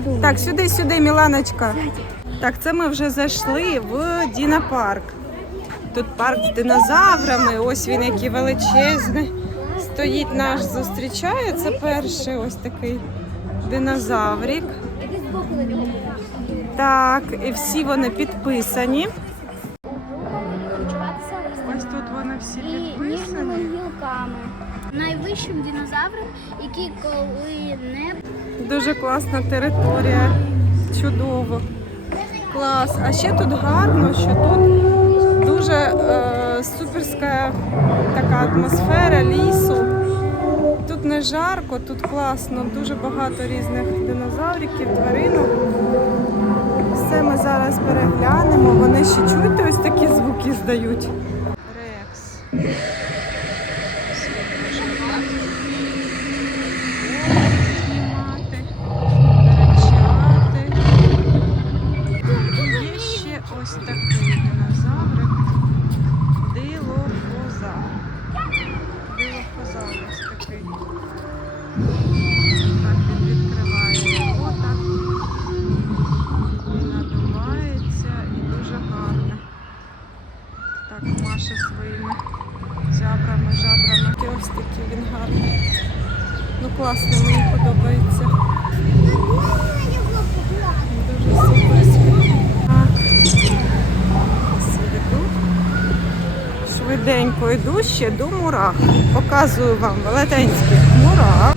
думаю. Так, сюди, сюди, Міланочка. Так, це ми вже зайшли в Дінапарк. Тут парк з динозаврами. Ось він який величезний. Стоїть наш зустрічає. Це перший ось такий динозаврик. Так, і всі вони підписані. Ось тут вони всі підписані. Найвищим динозавром, який коли не Дуже класна територія. Чудово. Клас. А ще тут гарно, що тут дуже е, суперська така атмосфера лісу. Тут не жарко, тут класно, дуже багато різних динозавриків, тваринок. Все ми зараз переглянемо. Вони ще чуєте, ось такі звуки здають. Рекс. Класно, мені подобається. Дуже суперський. Швиденько йду ще до мурах. Показую вам велетенських мурах.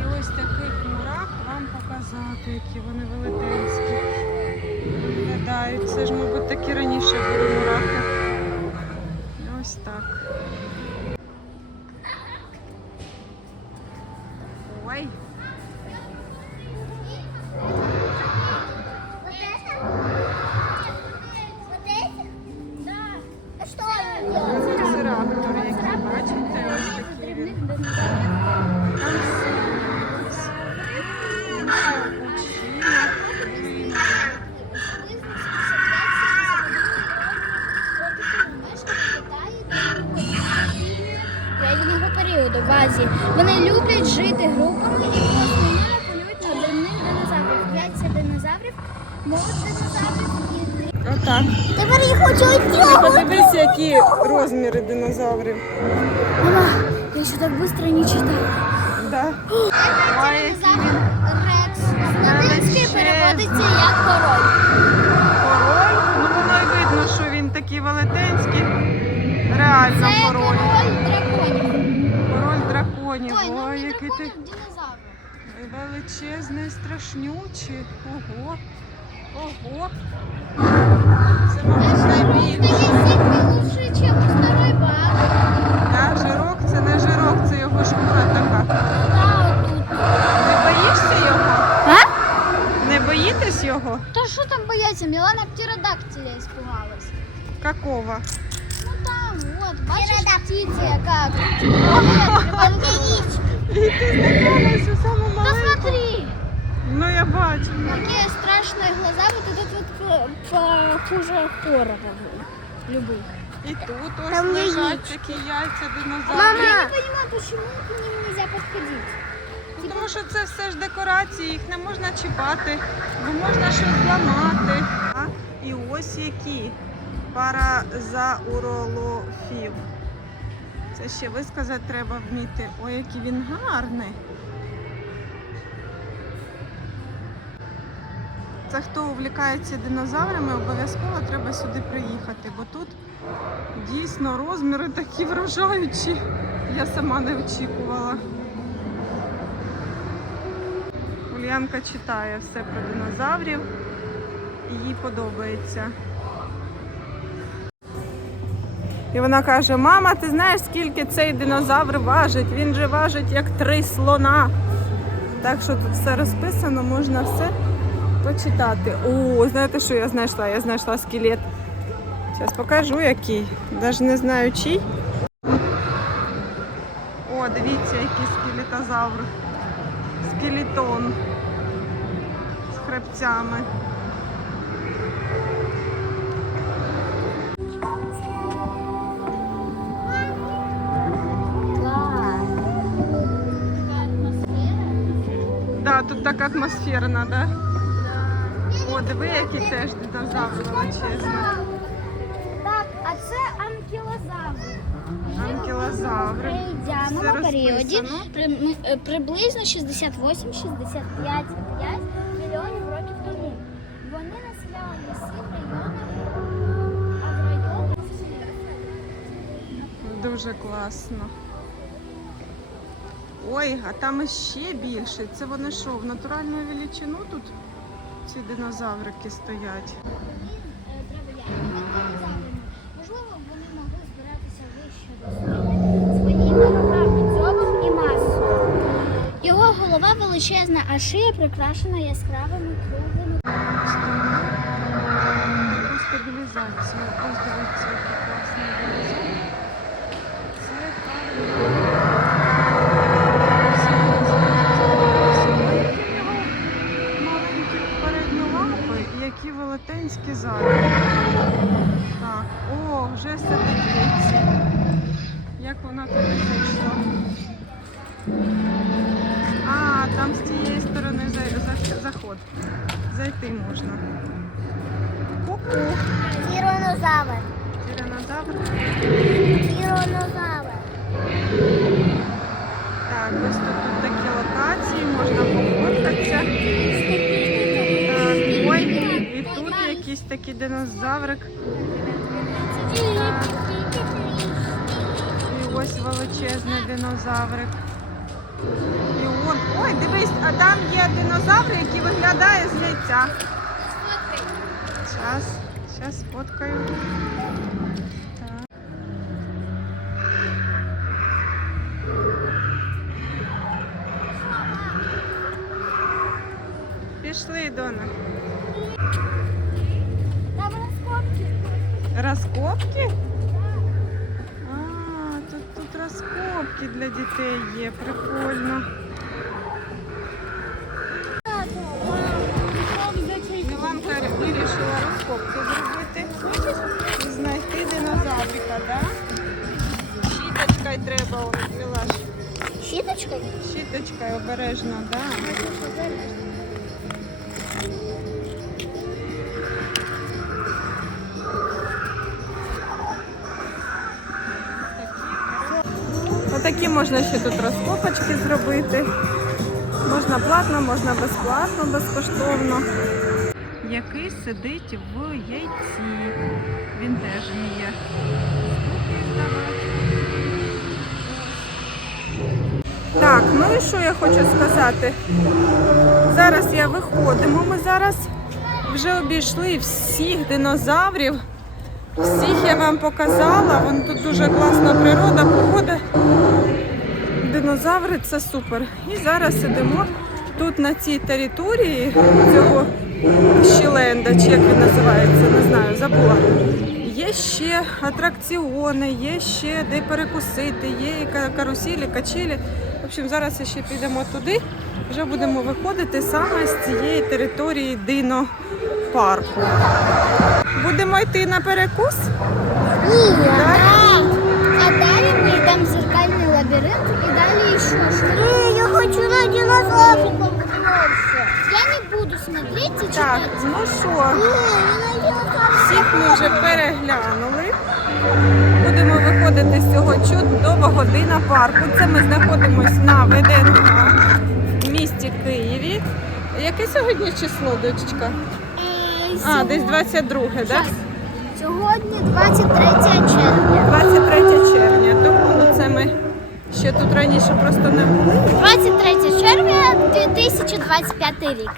І ось таких мурах вам показати, які вони велетенські. Виглядають. Це ж, мабуть, такі раніше були Отак. Тепер я хочу Ти подивись, які розміри динозаврів. Мама, я ще так швидко не читаю. Да. Ой, Динозавр Рекс. З переводиться як король. Король. Ну воно й видно, що він такий велетенський. Реально Це король. король драконів. Король драконів. Ой, ну Ой, не який ти драконів, динозаврів. величезний, страшнючий. Ого. Ого. Це, лучше, чем старой баг. Да, жирок це не жирок, це його шкура така. Да. Не боїшся його? А? Не боїтесь його? Та що там бояться? Мілана птеродактиля испугалась. Какого? Ну там, вот, бачиш птиця яка. І ти знайомилась у самому Да маленькому. смотри, Ну я бачу. какие страшные глаза, вот этот вот по- похуже хоррора любых. І тут ось Там лежать яєчки. такі яйця динозаврів. Я не понимаю, почему к ним нельзя подходить. Ну, Тому що це все ж декорації, їх не можна чіпати, бо можна щось зламати. А? І ось які паразауролофів. Це ще висказати треба вміти. Ой, який він гарний. Це хто увлікається динозаврами, обов'язково треба сюди приїхати, бо тут дійсно розміри такі вражаючі. Я сама не очікувала. Ульянка читає все про динозаврів їй подобається. І вона каже: Мама, ти знаєш, скільки цей динозавр важить? Він же важить як три слона. Так що тут все розписано, можна все почитати. О, знаєте, що я знайшла? Я знайшла скелет. Зараз покажу який. Навіть не знаю чий. О, дивіться, який скелетозавр. Скелетон з хребцями. Класс. Такая атмосфера. так атмосферно, да? О, диви, який теж динозавр величезний. Так, а це анкілозаври. Анкілозаври. В Все прийдяному періоді розписано. при- ми- е, приблизно 68-65 мільйонів років тому. Вони населяли ліси в районах Дуже класно. Ой, а там іще більше. Це вони що, в натуральну величину тут ці динозаврики стоять? Можливо, вони могли збиратися вище до своїми руками, дзьобом і масою. Його голова величезна, а шия прикрашена яскравими круглими. Таку стабілізацію. За- Зайти можна. Ку-ку. Тіронозавр. Тиранозавр. Тіронозавр. Так, ось тут, тут такі локації, можна пофоткатися. Так, ой, і тут якийсь такий динозаврик. І ось величезний динозаврик. І ой, дивись, а там є динозавр, який виглядає з яйця. Зараз, зараз сфоткаю. Пішли, Дона. Там розкопки. Розкопки? А, тут, тут розкопки для дітей є, прикольно. Щіточкою обережно, так. Да. Отакі можна ще тут розкопочки зробити. Можна платно, можна безплатно, безкоштовно. Який сидить в яйці. Він теж вміє. І що я хочу сказати? Зараз я виходимо. Ми зараз вже обійшли всіх динозаврів. Всіх я вам показала. Вон тут дуже класна природа, погода. Динозаври це супер. І зараз сидимо тут на цій території цього щеленда, чи як він називається, не знаю, забула. Є ще атракціони, є ще де перекусити, є і ка- каруселі, качелі. В общем, зараз ще підемо туди. Вже будемо виходити саме з цієї території динопарку. Будемо йти на перекус. Ні, так. А далі ми йдемо в зеркальний лабіринт і далі що? Ні, я хочу на динозавриком. Я не буду смотреть і Так, ну що, Ні, я на всіх ми вже переглянули. Будемо виходити з цього чудового парку. Це ми знаходимося на ВДНХ в місті Києві. Яке сьогодні число, дочечка? Е, А, десь 22, так? Да? Сьогодні 23 червня. 23 червня. Тому ну, це ми ще тут раніше просто не були. 23 червня 2025 рік.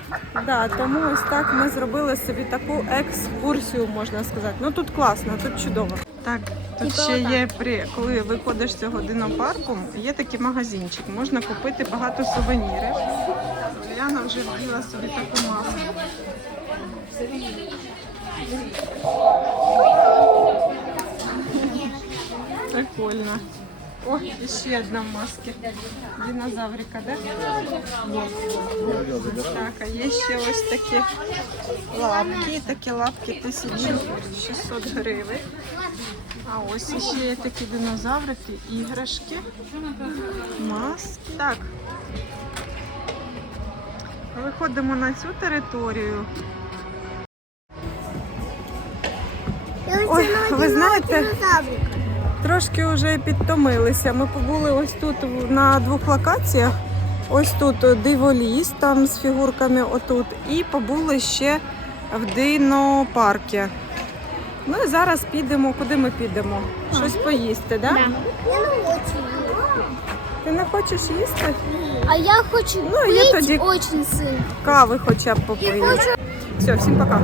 Да, тому ось так ми зробили собі таку екскурсію, можна сказати. Ну тут класно, тут чудово. Так, тут ще є при коли виходиш з цього динопарку, є такий магазинчик. Можна купити багато сувенірів. Уляна вже вділа собі таку маску. Прикольно. О, і ще одна в масці. Динозаврика, да? Так, а є ще ось такі лапки. Такі лапки 1600 гривень. А ось ще є такі динозаврики, іграшки, маски. Так. Виходимо на цю територію. Ой, ви знаєте, трошки вже підтомилися. Ми побули ось тут на двох локаціях. Ось тут диволіс, там з фігурками отут, і побули ще в динопаркі. Ну і зараз підемо, куди ми підемо? Щось поїсти, да? Да. Я не хочу Ти не хочеш їсти? А я хочу Ну, я пить тоді- очень сильно. Кави хоча б попити. хочу Все, всім пока.